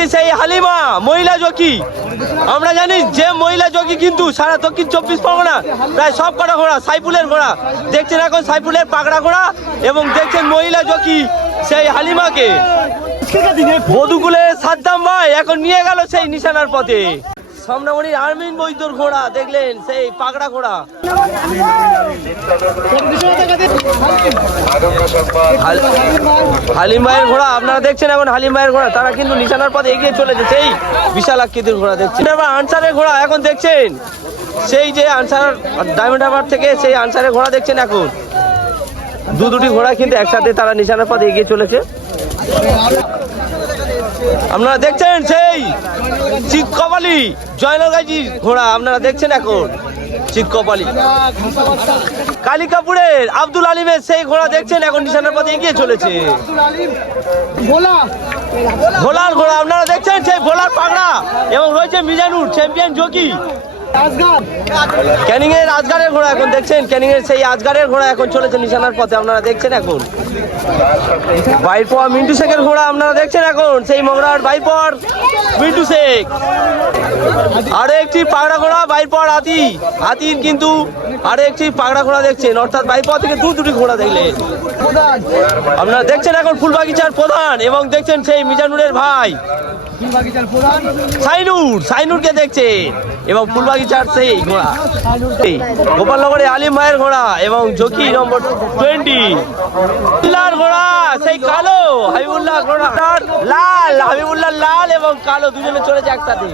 দেখছি সেই হালিমা, মহিলা জকি আমরা জানি যে মহিলা জকি কিন্তু সারা দক্ষিণ চব্বিশ পরগনা, প্রায় সব কটা ঘোড়া, সাইফুলের ঘোড়া। দেখছেন এখন সাইফুলের পাকড়া ঘোড়া এবং দেখছেন মহিলা জকি সেই হালিমাকে। বধুকুলে সাদ্দাম ভাই এখন নিয়ে গেল সেই নিশানার পথে। সামনামণির আর্মিন বৈদ্যর ঘোড়া, দেখলেন সেই পাকড়া ঘোড়া। হালিম ভাইয়ের ঘোড়া, আপনারা দেখছেন এখন হালিম ভাইয়ের ঘোড়া। তারা কিন্তু নিশানার পথে এগিয়ে চলেছে সেই বিশাল আকৃতির ঘোড়া দেখছেন। এবার আনসারের ঘোড়া, এখন দেখছেন? সেই যে আনসার ডায়মন্ড হারবার থেকে সেই আনসারের ঘোড়া দেখছেন এখন। দু দুটি ঘোড়া কিন্তু একসাথে তারা নিশানার পথে এগিয়ে চলেছে। আপনারা দেখছেন সেই চিৎকপালি জয়নাল গাজীর ঘোড়া, আপনারা দেখছেন এখন। চিৎকপালি কালিকাপুরের আব্দুল আলিমের সেই ঘোড়া দেখছেন, এখন নিশানার পথে এগিয়ে চলেছে। ভোলার ঘোড়া, আপনারা দেখছেন সেই ভোলার পাগড়া, এবং রয়েছে মিজানুর, চ্যাম্পিয়ন জকি। ক্যানিং এর আজগারের ঘোড়া এখন দেখছেন ক্যানিং এর সেই আজগারের ঘোড়া এখন চলেছে নিশানার পথে, আপনারা দেখছেন এখন। বাইরপর মিন্টু শেখের ঘোড়া, আপনারা দেখছেন এখন সেই মগরার বাইরপর মিন্টু শেখ। আরও একটি পাগড়া ঘোড়া বাইরপর হাতি। হাতির কিন্তু আরও একটি পাগড়া ঘোড়া দেখছেন, অর্থাৎ বাইরপর থেকে দু দুটি ঘোড়া দেখলেন। আপনারা দেখছেন এখন ফুলবাগিচার প্রধান এবং দেখছেন সেই মিজানুরের ভাই। সাইনুর, সাইনুরকে দেখছে। এবং ফুলবাগিচার সেই ঘোড়া। গোপালনগরে আলিম ভাইয়ের ঘোড়া এবং জকি নম্বর টোয়েন্টি ঘোড়া, সেই কালো হাবিবুল্লাহ ঘোড়া। লাল, হাবিবুল্লাহ লাল এবং কালো, দুজনে চলেছে একসাথে।